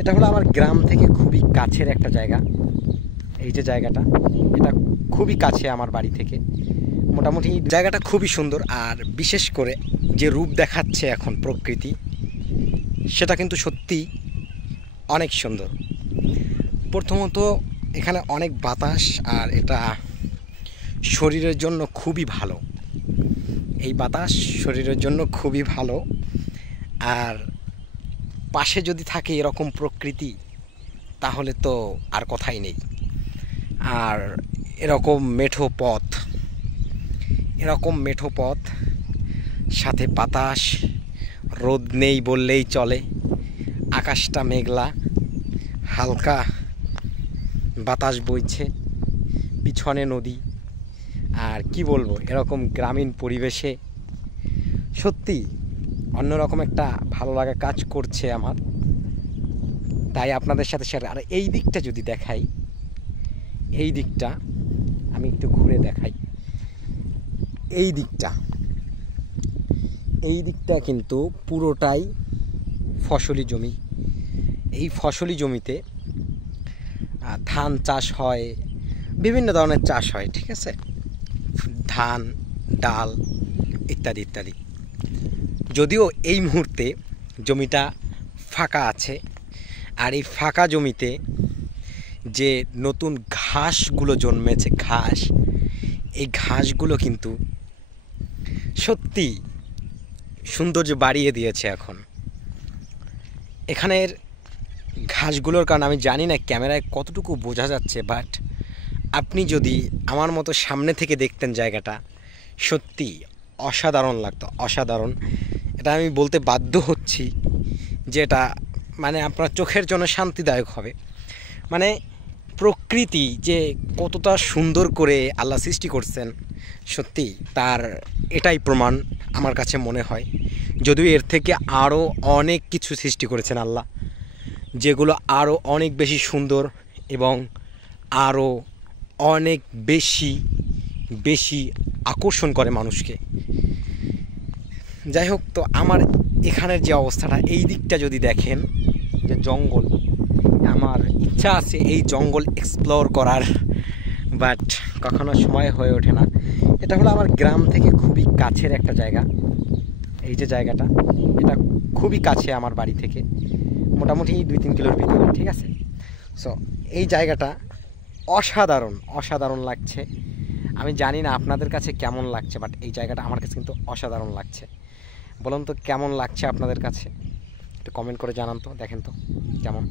এটা হলো আমার গ্রাম থেকে খুবই কাছের একটা জায়গা। এই যে জায়গাটা, এটা খুবই কাছে আমার বাড়ি থেকে। মোটামুটি জায়গাটা খুবই সুন্দর, আর বিশেষ করে যে রূপ দেখাচ্ছে এখন প্রকৃতি, সেটা কিন্তু সত্যি অনেক সুন্দর। প্রথমত এখানে অনেক বাতাস, আর এটা শরীরের জন্য খুবই ভালো। এই বাতাস শরীরের জন্য খুবই ভালো। আর পাশে যদি থাকে এরকম প্রকৃতি, তাহলে তো আর কথাই নেই। আর এরকম মেঠো পথ, সাথে বাতাস, রোদ নেই বললেই চলে, আকাশটা মেঘলা, হালকা বাতাস বইছে, পিছনে নদী। আর কি বলবো, এরকম গ্রামীণ পরিবেশে সত্যি অন্যরকম একটা ভালো লাগা কাজ করছে আমার, তাই আপনাদের সাথে শেয়ার। আর এই দিকটা যদি দেখাই, এই দিকটা আমি একটু ঘুরে দেখাই। এই দিকটা কিন্তু পুরোটাই ফসলি জমি। এই ফসলি জমিতে ধান চাষ হয়, বিভিন্ন ধরনের চাষ হয়, ঠিক আছে, ধান, ডাল ইত্যাদি ইত্যাদি। যদিও এই মুহূর্তে জমিটা ফাঁকা আছে, আর এই ফাঁকা জমিতে যে নতুন ঘাসগুলো জন্মেছে, এই ঘাসগুলো কিন্তু সত্যি সৌন্দর্য বাড়িয়ে দিয়েছে। এখন এখানের ঘাসগুলোর কারণ আমি জানি না ক্যামেরায় কতটুকু বোঝা যাচ্ছে, বাট আপনি যদি আমার মতো সামনে থেকে দেখতেন জায়গাটা, সত্যি অসাধারণ লাগতো, অসাধারণ। এটা আমি বলতে বাধ্য হচ্ছি যে এটা মানে আপনার চোখের জন্য শান্তিদায়ক হবে। মানে প্রকৃতি যে কতটা সুন্দর করে আল্লাহ সৃষ্টি করছেন, সত্যি তার এটাই প্রমাণ আমার কাছে মনে হয়। যদিও এর থেকে আরও অনেক কিছু সৃষ্টি করেছেন আল্লাহ, যেগুলো আরও অনেক বেশি সুন্দর এবং আরও অনেক বেশি বেশি আকর্ষণ করে মানুষকে। যাই হোক, তো আমার এখানের যে অবস্থাটা, এই দিকটা যদি দেখেন, যে জঙ্গল, আমার ইচ্ছা আছে এই জঙ্গল এক্সপ্লোর করার, বাট কখনো সময় হয়ে ওঠে না। এটা হলো আমার গ্রাম থেকে খুবই কাছের একটা জায়গা। এই যে জায়গাটা, এটা খুবই কাছে আমার বাড়ি থেকে, মোটামুটি 2-3 কিলোর ভিতরে, ঠিক আছে। সো এই জায়গাটা অসাধারণ লাগছে। আমি জানি না আপনাদের কাছে কেমন লাগছে, বাট এই জায়গাটা আমার কাছে কিন্তু অসাধারণ লাগছে। বলুন তো কেমন লাগছে আপনাদের কাছে, একটু কমেন্ট করে জানান তো, দেখেন তো কেমন।